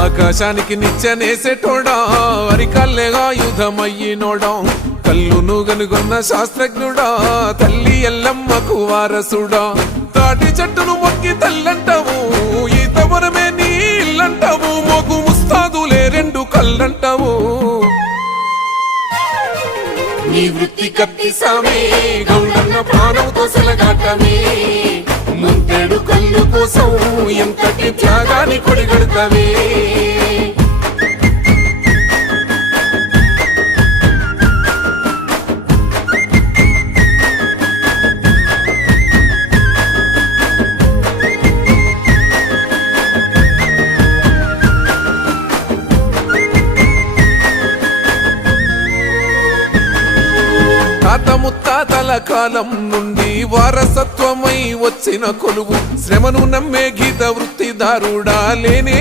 ఆకాశానికి నిచ్చెనేసేటోడా అరికల్లేగా యుధమయ్యినోడా కల్లును గనుగొన్న శాస్త్రజ్ఞుడా తల్లి ఎల్లమ్మకు వారసుడా తాటి చెట్టును మొక్కి తల్లంటావు ఈతవరమే నీ ఇల్లంటావు మొగు ముస్తాదులే రెండు కళ్ళంటావు నీ వృత్తి కత్తి సామే గౌడన్న ప్రాణంతో సెలగాటమే ముంతేడు కళ్ళు కోసం ఎంతటి త్యాగాన్ని కొడిగడతావే తాత ముత్తాతల కాలం నుండి వారసత్వమై వచ్చిన కొలువు శ్రమను నమ్మే గీత వృత్తిదారుడా లేనే